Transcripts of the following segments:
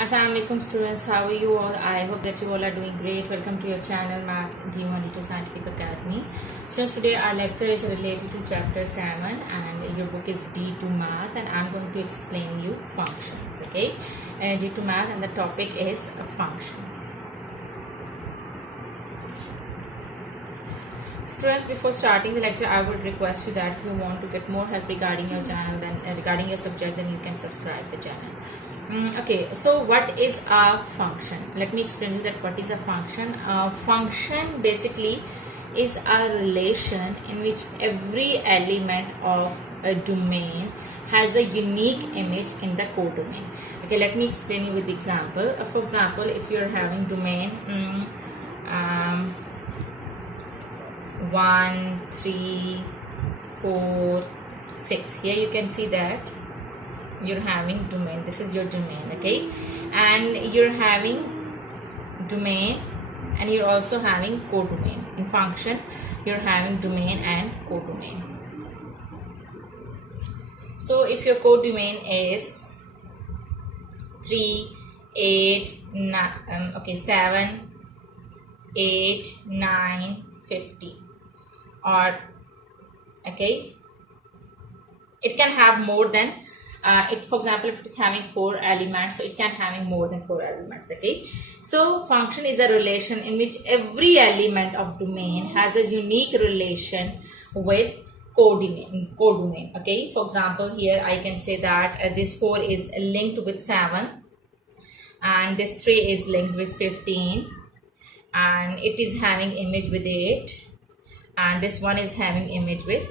Assalamualaikum students, how are you all? I hope that you all are doing great. Welcome to your channel Math D1 Scientific Academy. Students, today our lecture is related to chapter 7 and your book is D2 Math, and I'm going to explain you functions. Okay, D2 Math, and the topic is functions. Students, before starting the lecture, I would request you that if you want to get more help regarding your channel, then regarding your subject, then you can subscribe the channel. Okay, so what is a function? Let me explain you that what is a function. Function basically is a relation in which every element of a domain has a unique image in the codomain. Okay, let me explain you with the example. For example, if you're having domain 1, 3, 4, 6. Here you can see that you're having domain. This is your domain, okay, and you're having domain and you're also having codomain. In function, you're having domain and codomain. So if your codomain is 3, 8, 9, 7, 8, 9, 50, or okay, it can have more than for example, if it is having 4 elements, so it can having more than 4 elements. Okay, so function is a relation in which every element of domain has a unique relation with codomain. Okay, for example, here I can say that this 4 is linked with 7 and this 3 is linked with 15 and it is having image with 8 and this one is having image with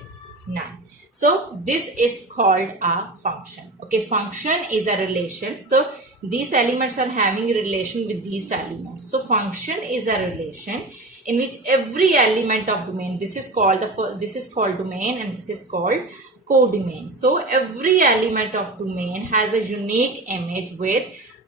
9. So this is called a function. Okay, function is a relation. So these elements are having a relation with these elements. So function is a relation in which every element of domain, this is called domain and this is called codomain. So every element of domain has a unique image with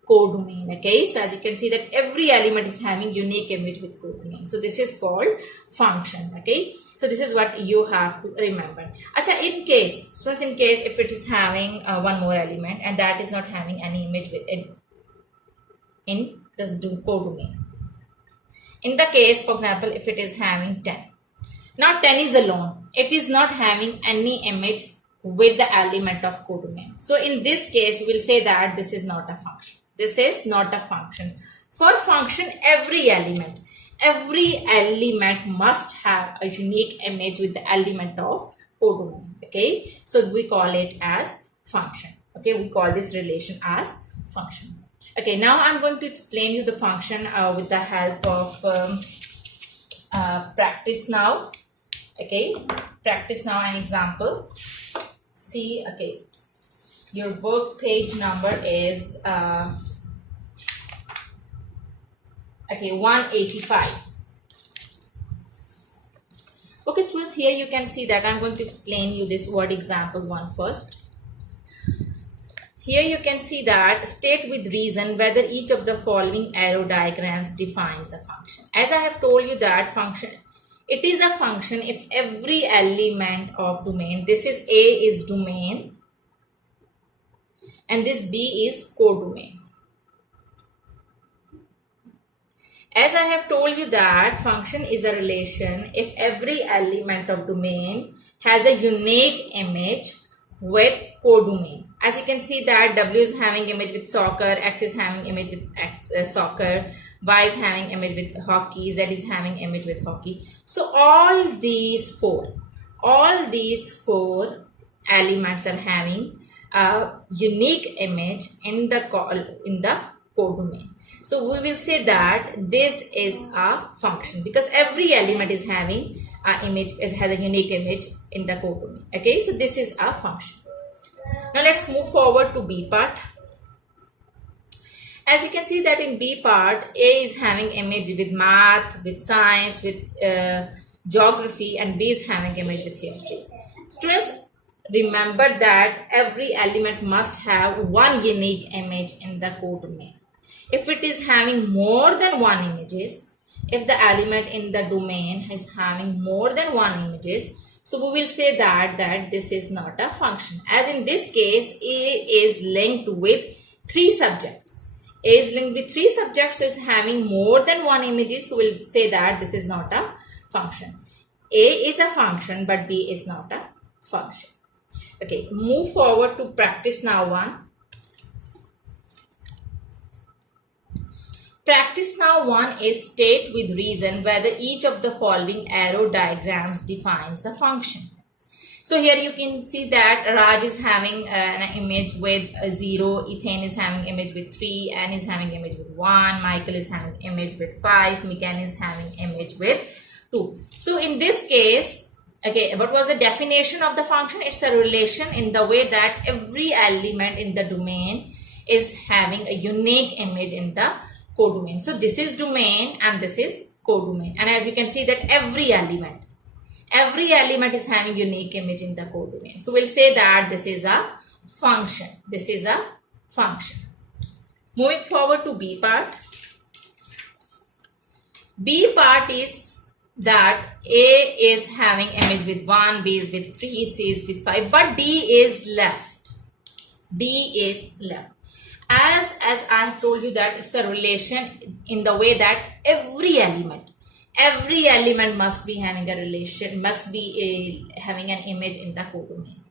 codomain. Okay, so as you can see that every element is having unique image with codomain. So this is called function. Okay, so this is what you have to remember. Acha, in case students, in case if it is having one more element and that is not having any image with it in the codomain. In the case, for example, if it is having 10, now 10 is alone, it is not having any image with the element of codomain. So in this case, we will say that this is not a function. This is not a function. For function, every element must have a unique image with the element of codomain. Okay, so we call it as function. Okay, we call this relation as function. Okay, now I'm going to explain you the function with the help of practice now. Okay, practice now an example. See, okay, your work page number is 185. Okay, students, here you can see that I'm going to explain you this word example 1 first. Here you can see that state with reason whether each of the following arrow diagrams defines a function. As I have told you that function, it is a function if every element of domain, this is A is domain and this B is codomain. As I have told you that function is a relation if every element of domain has a unique image with codomain. As you can see that W is having image with soccer, X is having image with soccer, Y is having image with hockey, Z is having image with hockey. So all these four elements are having a unique image in the codomain. So we will say that this is a function because every element is having an image, has a unique image in the codomain. Okay, so this is a function. Now let's move forward to B part. As you can see that in B part, A is having image with math, with science, with geography, and B is having image with history. Students, remember that every element must have one unique image in the codomain. If it is having more than one images, if the element in the domain is having more than one images, so we will say that this is not a function. As in this case, A is linked with 3 subjects. A is linked with 3 subjects, so it's having more than 1 images, so we'll say that this is not a function. A is a function, but B is not a function. Okay, move forward to practice now 1. Practice now 1 is state with reason whether each of the following arrow diagrams defines a function. So here you can see that Raj is having an image with 0, Ethan is having image with 3, Anne is having image with 1, Michael is having image with 5, Mikan is having image with 2. So in this case, okay, what was the definition of the function? It's a relation in the way that every element in the domain is having a unique image in the codomain. So this is domain and this is codomain. And as you can see that every element is having unique image in the codomain. So we'll say that this is a function. This is a function. Moving forward to B part. B part is that A is having image with 1, B is with 3, C is with 5, but D is left. D is left. As I have told you that it's a relation in the way that every element must be having a relation, must be having an image in the codomain.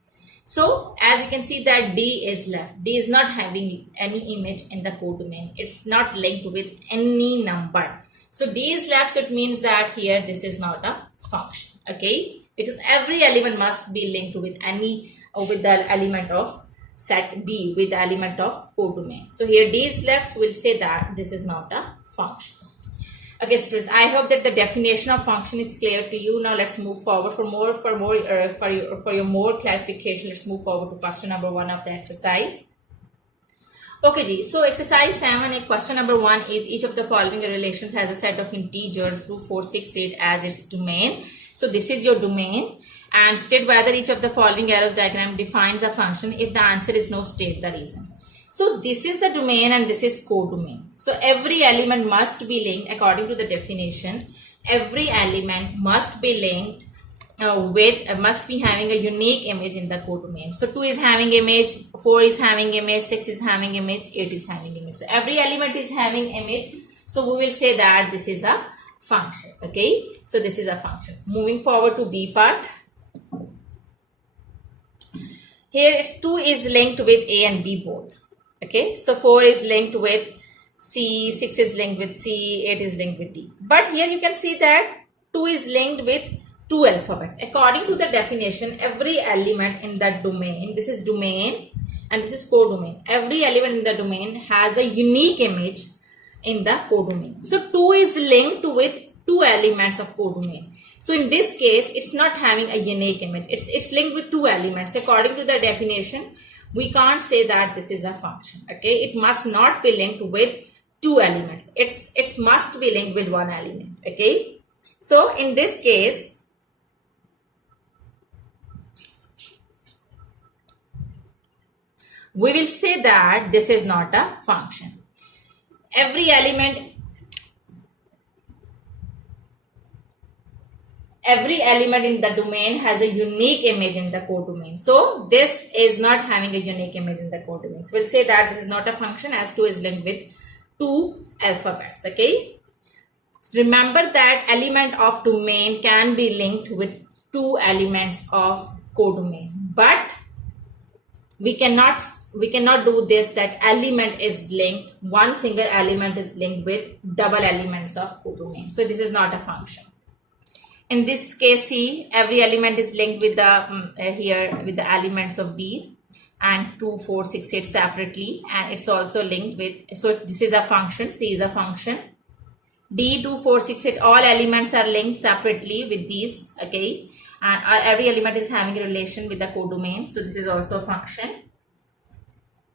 So as you can see that D is left. D is not having any image in the codomain. It's not linked with any number. So D is left, so it means that here this is not a function. Okay, because every element must be linked with with the element of set B, with the element of codomain. So here D is left, so we'll say that this is not a function. Okay, students, I hope that the definition of function is clear to you. Now let's move forward for your more clarification. Let's move forward to question number 1 of the exercise. Okay, ji. So exercise 7, question number 1 is each of the following relations has a set of integers 2, 4, 6, 8 as its domain. So this is your domain, and state whether each of the following arrows diagram defines a function. If the answer is no, state the reason. So this is the domain and this is codomain. So every element must be linked according to the definition. Every element must be linked must be having a unique image in the codomain. So 2 is having image, 4 is having image, 6 is having image, 8 is having image. So every element is having image. So we will say that this is a function. Okay, so this is a function. Moving forward to B part. Here it's 2 is linked with A and B both. Okay, so 4 is linked with C, 6 is linked with C, 8 is linked with D. But here you can see that 2 is linked with 2 alphabets. According to the definition, every element in that domain, this is domain and this is codomain. Every element in the domain has a unique image in the codomain. So 2 is linked with 2 elements of codomain. So in this case, it's not having a unique image. It's linked with 2 elements. According to the definition, we can't say that this is a function. Okay, it must not be linked with 2 elements. It must be linked with 1 element. Okay, so in this case, we will say that this is not a function. Every element in the domain has a unique image in the codomain. So this is not having a unique image in the codomain. So we'll say that this is not a function as 2 is linked with 2 alphabets. Okay. Remember that element of domain can be linked with 2 elements of codomain. But we cannot do this, that element is linked, one single element is linked with double elements of codomain. So this is not a function. In this case, see, every element is linked with the with the elements of B, and 2, 4, 6, 8 separately, and it's also linked with, so this is a function, C is a function. D, 2, 4, 6, 8, all elements are linked separately with these, okay, and every element is having a relation with the codomain, so this is also a function.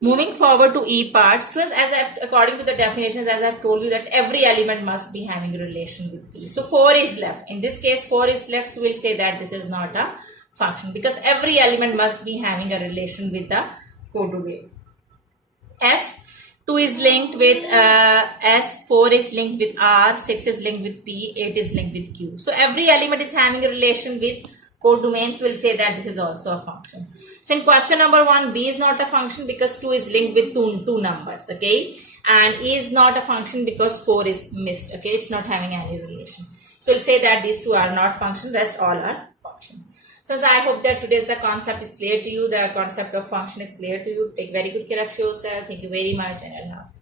Moving forward to E part, students, according to the definitions, as I have told you that every element must be having a relation with B. So 4 is left. In this case, 4 is left, so we'll say that this is not a function because every element must be having a relation with the codomain. F, 2 is linked with S, 4 is linked with R, 6 is linked with P, 8 is linked with Q. So every element is having a relation with codomains, we'll say that this is also a function. So in question number 1, B is not a function because 2 is linked with two numbers, okay, and E is not a function because 4 is missed. Okay, it's not having any relation. So we'll say that these two are not function, rest all are function. So I hope that today's the concept is clear to you. The concept of function is clear to you. Take very good care of yourself. Thank you very much, and Allah.